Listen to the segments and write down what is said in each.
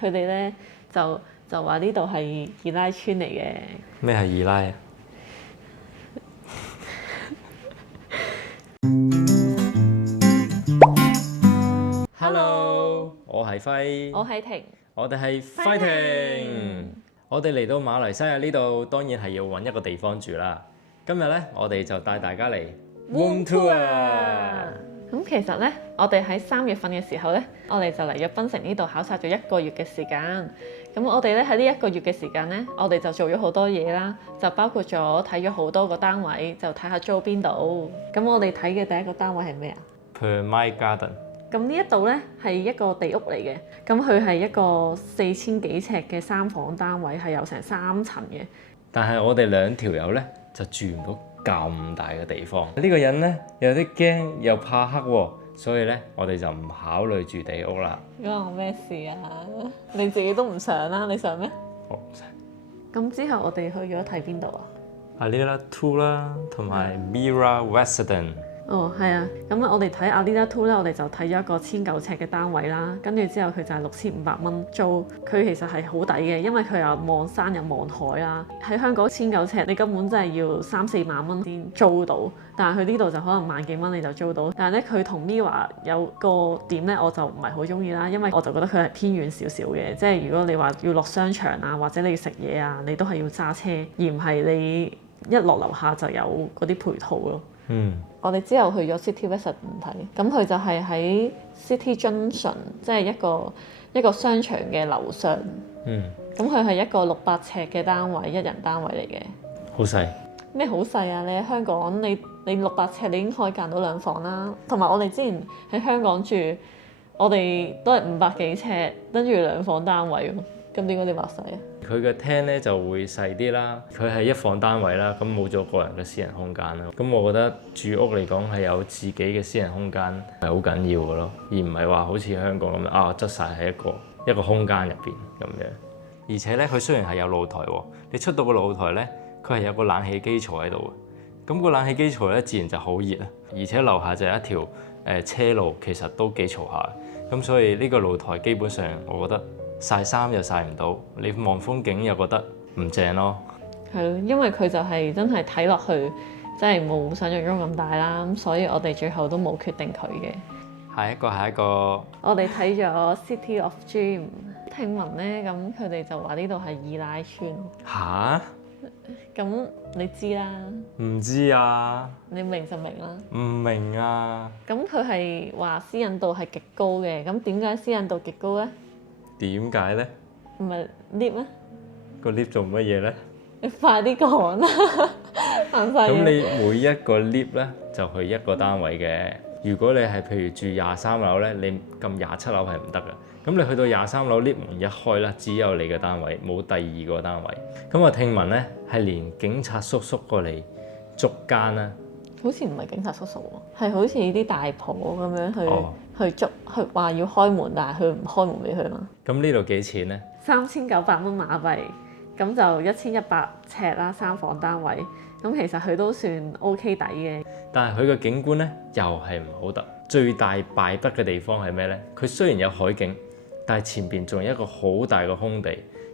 佢哋咧就話呢度係二奶村嚟嘅。咩係二奶啊？Hello，我係輝，我係婷，我哋係 Fighting。我哋嚟到馬來西亞呢度，當然係要揾一個地方住啦。今日咧，我哋就帶大家嚟 Room Tour。咁其實咧，我哋喺3月份嘅時候咧，我哋就嚟咗檳城呢度考察咗1個月嘅時間。咁我哋咧喺呢1個月嘅時間咧，我哋就做咗好多嘢啦，就包括咗睇咗好多個單位，就睇下租邊度。咁我哋睇嘅第一個單位係咩啊Per My Garden。咁呢一度咧係一個地屋嚟嘅，咁佢係一個4000幾尺嘅3房單位，係有成3層嘅。但係我哋2條友咧就住唔到咁大嘅地方。呢個人咧有啲驚又怕黑喎，所以咧我哋就唔考慮住地屋啦。關我咩事啊？你自己都唔想啦，你想咩？我唔使。咁之後我哋去咗睇邊度啊Alila Two 啦，同埋 Mira Residence。哦，係啊，咁我哋睇 Alila Two 咧，我哋就睇咗一個1900尺嘅單位啦，跟住之後佢就係6500蚊租，佢其實係好抵嘅，因為佢又望山又望海啦。喺香港1900尺，你根本真係要3-4萬蚊先租到，但係佢呢度就可能萬幾蚊你就租到。但係咧，佢同 Mira 有個點咧，我就唔係好中意啦，因為我就覺得佢係偏遠少少嘅，即係如果你話要落商場啊，或者你要食嘢啊，你都係要揸車，而唔係你一落樓下就有嗰啲配套咯。我哋之後去咗 City West 睇，咁佢就係喺 City Junction， 即係一個商場嘅樓上。咁佢係一個600尺嘅單位，一人單位嚟嘅。好細。咩好細啊？你喺香港，你600尺你已經可以間到2房啦。同埋我哋之前喺香港住，我哋都係500幾尺，跟住2房單位喎。咁點解你話細啊？佢嘅廳咧就會細啲啦，佢係1房單位啦，咁冇咗個人嘅私人空間啦。咁我覺得住屋嚟講係有自己嘅私人空間係好緊要嘅咯，而唔係話好似香港咁樣啊，擠晒喺一個空間入邊咁樣。而且咧，佢雖然係有露台喎，你出到個露台咧，佢係有個冷氣機坐喺度嘅。咁個冷氣機坐咧，自然就好熱啦。而且樓下就係一條車路，其實都幾嘈下。咁所以呢個露台基本上我覺得曬衫又曬唔到，你望風景又覺得唔正咯。係咯，因為佢就係真係睇落去，真係冇想像中咁大啦，咁所以我哋最後都冇決定佢嘅。下一個，我哋睇咗 City of Dream， 聽聞咧，咁佢哋就話呢度係二奶村。吓？咁你知啦。唔知啊。你明就明啦。唔明啊。咁佢係話私隱度係極高嘅，咁點解私隱度極高咧？點解咧？唔係 lift 咩？個 lift 做乜嘢咧？你快啲講啦！咁你每一個 lift 咧就去一個單位嘅。如果你係譬如住23樓咧，你撳27樓係唔得嘅。咁你去到23樓 lift 門一開啦，只有你嘅單位，冇第2個單位。咁我聽聞咧係連警察叔叔過嚟捉奸啦。好似唔係警察叔叔喎，係好似啲大婆咁樣去捉，去話要開門，但係佢唔開門俾佢嘛。咁呢度幾錢咧？3900蚊馬幣，咁就1100尺啦，3房單位。咁其實佢都算 OK 抵嘅。但係佢個景觀咧又係唔好得。最大敗筆嘅地方係咩咧？佢雖然有海景，但係前邊仲有一個好大嘅空地。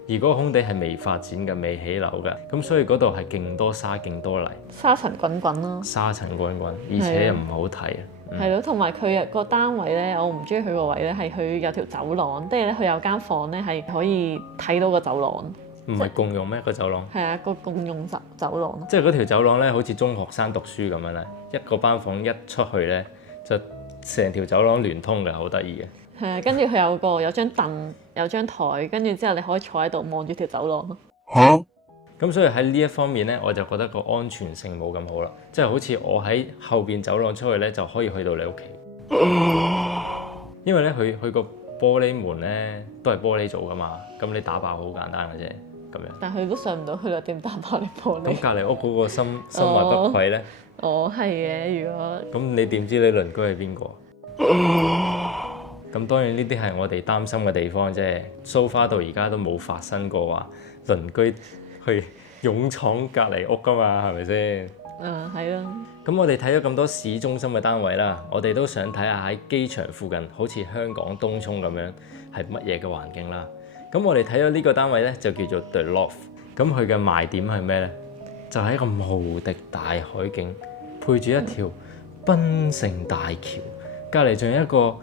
而嗰個空地係未發展嘅，未起樓嘅，咁所以嗰度係勁多沙、勁多泥，沙塵滾滾咯。沙塵滾滾，而且又唔好睇啊。係咯，同埋佢個單位咧，我唔中意佢個位咧，係佢有條走廊，即係咧佢有間房咧係可以睇到個走廊。唔係共用咩？個走廊？係啊，個共用走廊。即係嗰條走廊咧，好似中學生讀書咁樣咧，一個班房一出去咧，就成條走廊聯通嘅，好得意嘅。係啊，跟住佢有張凳，有張台，跟住之後你可以坐喺度望住條走廊咯。嚇！咁所以喺呢一方面咧，我就覺得個安全性冇咁好啦。即係好似我喺後邊走廊出去咧，就可以去到你屋企。因為咧，佢個玻璃門咧都係玻璃做噶嘛，咁你打爆好簡單嘅啫，咁樣。但係佢都上唔到去啦，點打爆你玻璃？咁隔離屋嗰個心懷不軌咧？哦，係嘅，如果咁你點知你鄰居係邊個？咁當然呢啲係我哋擔心嘅地方啫。So far到而家都冇發生過話鄰居去勇闖隔離屋㗎嘛，係咪先？係咯。咁我哋睇咗咁多市中心嘅單位啦，我哋都想睇下喺機場附近，好似香港東涌咁樣係乜嘢嘅環境啦。咁我哋睇咗呢個單位咧就叫做 The Loft。咁佢嘅賣點係咩咧？就係一個無敵大海景，配住一條檳城大橋，隔離仲有一個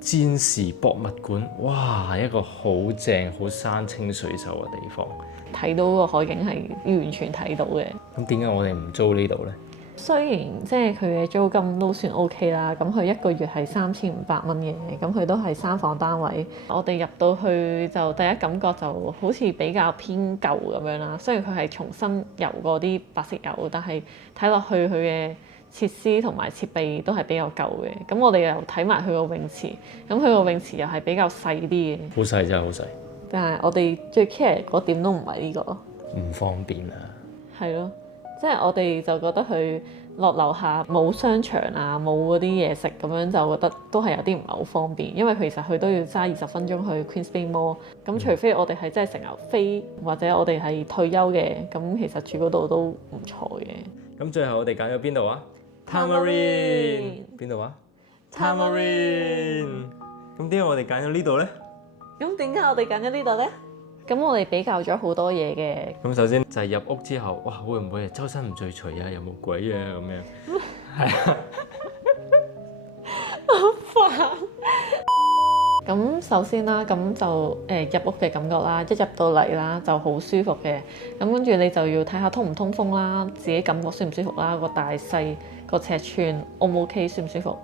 戰時博物館。哇！一個好正、好山清水秀嘅地方。睇到個海景係完全睇到嘅。咁點解我哋唔租呢度呢？雖然即係佢嘅租金都算 OK 啦，咁佢一個月係3500蚊嘅，咁佢都係3房單位。我哋入到去就第一感覺就好似比較偏舊咁樣啦。雖然佢係重新油過啲白色油，但係睇落去佢嘅設施同埋設備都係比較舊嘅。咁我哋又睇埋佢個泳池，咁佢個泳池又係比較細啲嘅。好細真係好細。但係我哋最 care 嗰點都唔係呢個，唔方便啊。係咯。即係我哋就覺得佢落樓下冇商場啊，冇嗰啲嘢食咁樣，就覺得都係有啲唔係好方便。因為其實佢都要揸20分鐘去 Queen's Bay Mall。咁除非我哋係真係成日飛，或者我哋係退休嘅，咁其實住嗰度都唔錯嘅。咁最後我哋揀咗邊度啊？ Tamarind 邊度啊？ Tamarind 咁點解我哋揀咗呢度呢？咁點解我哋揀咗呢度呢？咁我哋比較咗好多嘢嘅。咁首先就係入屋之後，哇，會唔會係周身唔聚財啊？有冇鬼啊？咁樣係啊，好煩。咁首先啦，咁就入屋嘅感覺啦，一入到嚟啦就好舒服嘅。咁跟住你就要睇下通唔通風啦，自己感覺舒唔舒服啦，個大細個尺寸 O 唔 OK 舒唔舒服。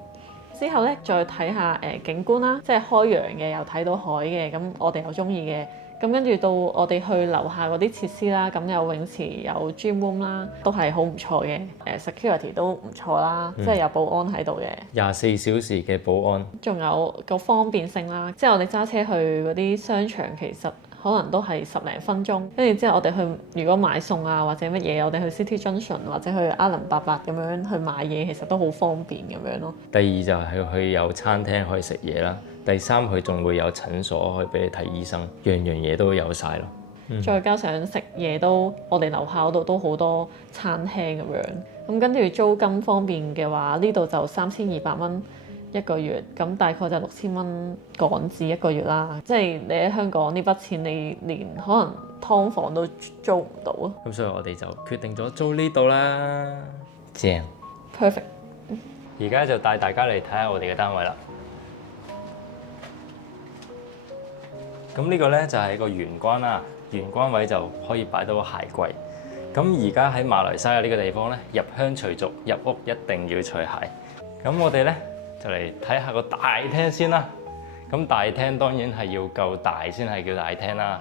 之後咧再睇下景觀啦，即係開揚嘅又睇到海嘅，咁我哋又中意嘅。咁跟住到我哋去樓下嗰啲設施啦，咁有泳池有 gym room 啦，都係好唔錯嘅。security 都唔錯啦，即係有保安喺度嘅。24小時嘅保安。仲有個方便性啦，即係我哋揸車去嗰啲商場，其實可能都係10零分鐘。跟住之後我哋去如果買餸啊或者乜嘢，我哋去 City Junction 或者去Allen88咁樣去買嘢，其實都好方便咁樣咯。第二就係佢有餐廳可以食嘢啦。第三，佢仲會有診所可以俾你睇醫生，樣樣嘢都有晒咯。再加上食嘢都，我哋樓下嗰度都好多餐廳咁樣。咁跟住租金方面嘅話，呢度就3200蚊一個月，咁大概就6000蚊港紙一個月啦。即係你喺香港呢筆錢，你連可能劏房都租唔到啊。咁所以我哋就決定咗租呢度啦。正 Perfect。而家就帶大家嚟睇下我哋嘅單位啦。咁呢個呢，就係一個玄關啦，玄關位就可以擺到個鞋櫃。咁而家喺馬來西亞呢個地方呢，入鄉隨俗，入屋一定要除鞋。咁我哋呢，就嚟睇下個大廳先啦。咁大廳當然係要夠大先係叫大廳啦。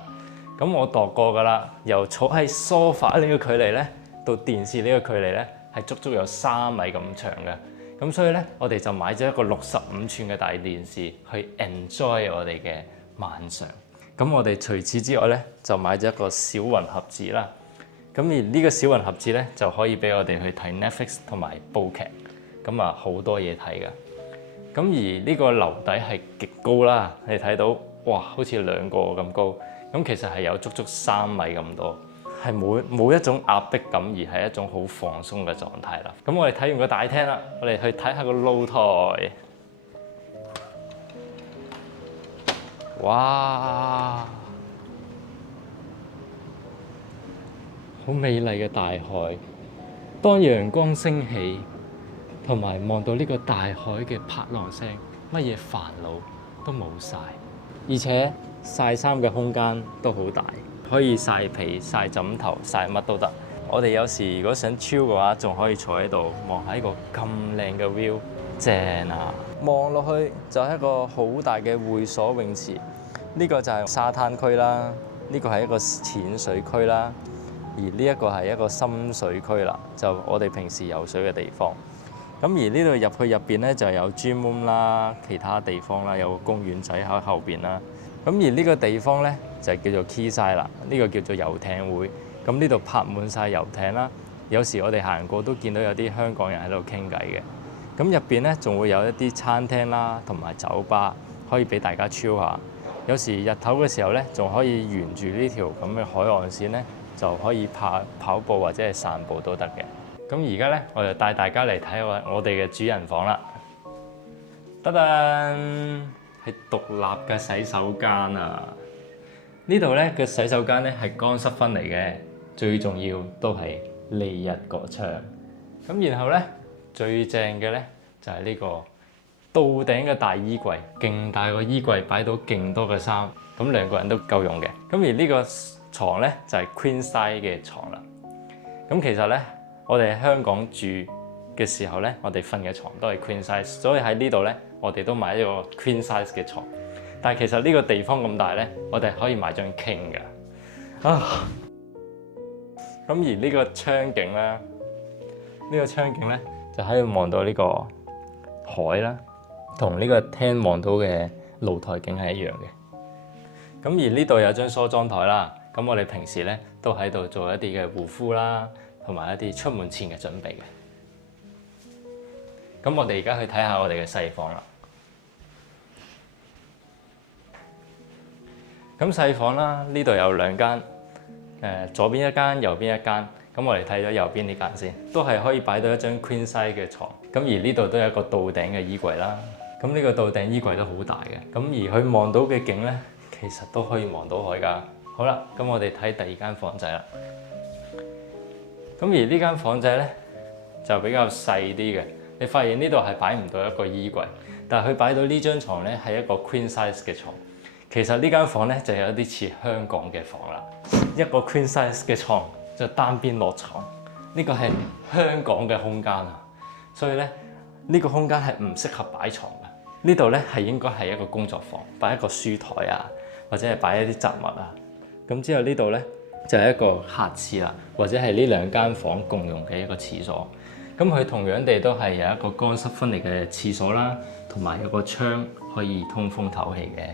咁我度過㗎啦，由坐喺 sofa 呢個距離呢，到電視呢個距離呢，係足足有3米咁長嘅。咁所以呢，我哋就買咗一個65寸嘅大電視去 enjoy 我哋嘅晚上。咁我哋除此之外咧，就買咗一個小雲盒子啦。咁而呢個小雲盒子咧，就可以俾我哋去睇 Netflix 同埋煲劇。咁啊，好多嘢睇㗎。咁而呢個樓底係極高啦，你睇到哇，好似2個咁高。咁其實係有足足3米咁多，係冇一種壓迫感，而係一種好放鬆嘅狀態啦。咁我哋睇完個大廳啦，我哋去睇下個露台。哇！好美麗嘅大海，當陽光升起，同埋望到呢個大海嘅拍浪聲，乜嘢煩惱都冇晒。而且曬衫嘅空間都好大，可以曬被、曬枕頭、曬乜都得。我哋有時如果想 chill 嘅話，仲可以坐喺度望下呢個咁靚嘅 view， 正啊！望落去就係一個好大嘅會所泳池。呢個就係沙灘區啦，呢個係一個淺水區啦，而呢一個係一個深水區啦，就我哋平時游水嘅地方。咁而呢度入去入邊咧就有 gym room 啦，其他地方啦，有個公園仔喺後邊啦。咁而呢個地方咧就叫做 Quayside 啦，呢個叫做遊艇會。咁呢度泊滿晒遊艇啦，有時我哋行過都見到有啲香港人喺度傾偈嘅。咁入邊咧仲會有一啲餐廳啦，同埋酒吧可以俾大家 chill 下。有時日頭嘅時候咧，仲可以沿住呢條咁嘅海岸線咧，就可以跑步或者係散步都得嘅。咁而家咧，我就帶大家嚟睇下我哋嘅主人房啦。得噔，係獨立嘅洗手間啊！呢度咧嘅洗手間咧係乾濕分離嘅，最重要都係呢一個窗。咁然後咧最正嘅咧就係呢個到頂嘅大衣櫃，勁大個衣櫃擺到勁多嘅衫，咁兩個人都夠用嘅。咁而呢個床咧就係 Queen size 嘅床啦。咁其實咧我哋喺香港住嘅時候咧，我哋瞓嘅床都係 Queen size，所以喺呢度咧我哋都買一個 Queen size 嘅床。但係其實呢個地方咁大咧，我哋可以買張 King 㗎。咁而呢個窗景咧，就喺度望到呢個海啦，同呢個廳望到嘅露台景係一樣嘅。咁而呢度有張梳妝台啦，咁我哋平時咧都喺度做一啲嘅護膚啦，同埋一啲出門前嘅準備嘅。咁我哋而家去睇下我哋嘅細房啦。咁細房啦，呢度有兩間，左邊一間，右邊一間。咁我哋睇咗右邊呢間先，都係可以擺到一張 Queen size 嘅床。咁而呢度都有一個到頂嘅衣櫃啦。咁呢個到頂衣櫃都好大嘅。咁而佢望到嘅景咧，其實都可以望到海㗎。好啦，咁我哋睇第二間房仔啦。咁而呢間房仔咧就比較細啲嘅。你發現呢度係擺唔到一個衣櫃，但係佢擺到呢張床咧係一個 Queen size 嘅床。其實呢間房咧就有啲似香港嘅房啦，一個 Queen size 嘅床就單邊落床，呢個係香港嘅空間啊，所以咧呢個空間係唔適合擺床嘅。呢度咧係應該係一個工作房，擺一個書台啊，或者係擺一啲雜物啊。咁之後呢度咧就係一個客廁啦，或者係呢兩間房共用嘅一個廁所。咁佢同樣地都係有一個乾濕分離嘅廁所啦，同埋有個窗可以通風透氣嘅。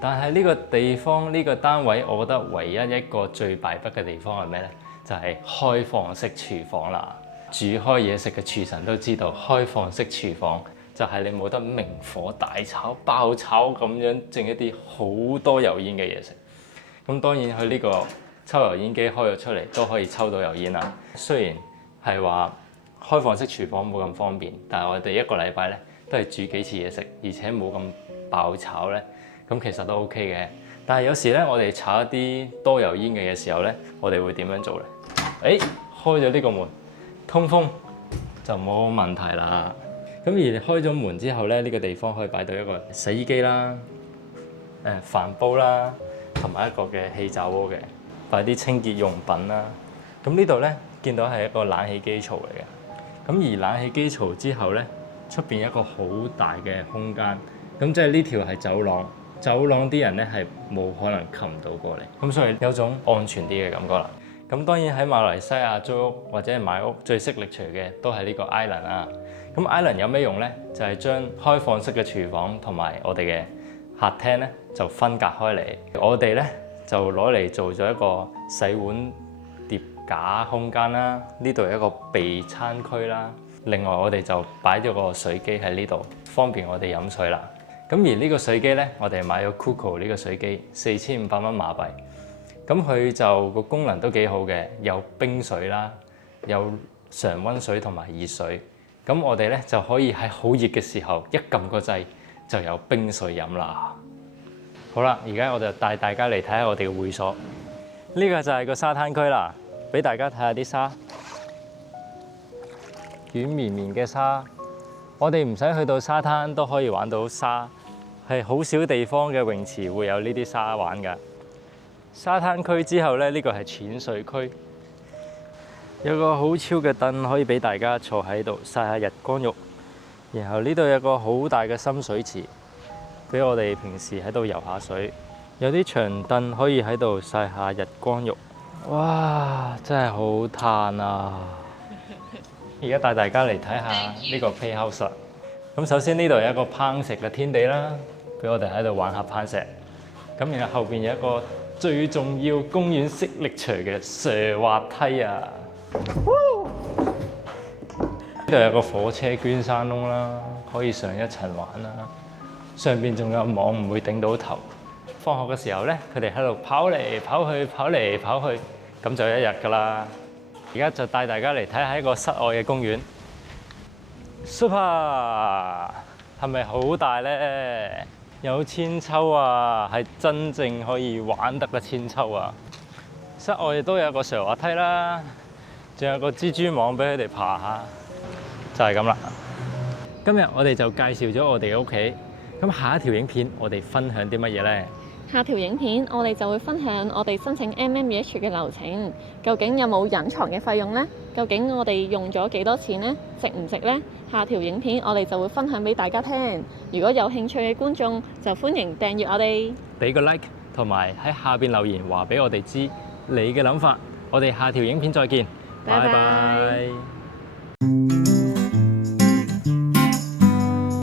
但係呢個地方呢個單位，我覺得唯一一個最敗筆嘅地方係咩呢？就係開放式廚房啦。煮開嘢食嘅廚神都知道，開放式廚房就係你冇得明火大炒、爆炒咁樣整一啲好多油煙嘅嘢食。咁當然佢呢個抽油煙機開咗出嚟都可以抽到油煙啦。雖然係話開放式廚房冇咁方便，但係我哋一個禮拜咧都係煮幾次嘢食，而且冇咁爆炒咧。咁其實都 OK 嘅，但係有時咧，我哋炒一啲多油煙嘅嘅時候咧，我哋會點樣做咧？開咗呢個門，通風就冇問題啦。咁而開咗門之後咧，呢個地方可以擺到一個洗衣機啦、飯煲啦，同埋一個嘅氣炸鍋嘅，擺啲清潔用品啦。咁呢度咧見到係一個冷氣機槽嚟嘅。咁而冷氣機槽之後咧，出邊一個好大嘅空間，咁即係呢條係走廊。走廊啲人咧係冇可能擒到過嚟，咁所以有種安全啲嘅感覺啦。咁當然喺馬來西亞租屋或者係買屋最識力除嘅都係呢個 island 啊。咁 island 有咩用咧？就係將開放式嘅廚房同埋我哋嘅客廳咧就分隔開嚟。我哋咧就攞嚟做咗一個洗碗碟架空間啦。呢度有一個備餐區啦。另外我哋就擺咗個水機喺呢度，方便我哋飲水啦。咁而呢個水機咧，我哋買咗 Cuco 呢個水機，4500蚊馬幣。咁佢就個功能都幾好嘅，有冰水啦，有常溫水同埋熱水。咁我哋咧就可以喺好熱嘅時候一撳個掣就有冰水飲啦。好啦，而家我就帶大家嚟睇下我哋嘅會所。呢個就係個沙灘區啦，俾大家睇下啲沙，軟綿綿嘅沙。我哋唔使去到沙灘都可以玩到沙。係好少地方嘅泳池會有呢啲沙玩㗎。沙灘區之後咧，呢個係淺水區，有個好超嘅凳可以俾大家坐喺度曬下日光浴。然後呢度有個好大嘅深水池，俾我哋平時喺度游下水。有啲長凳可以喺度曬下日光浴。哇！真係好嘆啊！而家帶大家嚟睇下呢個 playhouse。咁首先呢度有一個攀石嘅天地啦。俾我哋喺度玩下攀石，咁然後後邊有一個最重要公園識力除嘅瀡滑梯啊！呢度有個火車捐山窿啦，可以上一層玩啦。上邊仲有網唔會頂到頭。放學嘅時候咧，佢哋喺度跑嚟跑去，跑嚟跑去，咁就一日㗎啦。而家就帶大家嚟睇下一個室外嘅公園。Super 係咪好大咧？有千秋啊，係真正可以玩得嘅千秋啊！室外亦都有個瀡滑梯啦，仲有個蜘蛛網俾佢哋爬下，就係咁啦。今日我哋就介紹咗我哋嘅屋企，咁下一條影片我哋分享啲乜嘢呢？下條影片我哋就會分享我哋申請 MMEH 嘅流程，究竟有冇隱藏嘅費用呢？究竟我哋用咗幾多錢呢？值唔值呢？下條影片我哋就會分享俾大家聽。如果有興趣嘅觀眾就歡迎訂閱我哋，俾個 like 同埋喺下邊留言話俾我哋知你嘅諗法。我哋下條影片再見，拜拜。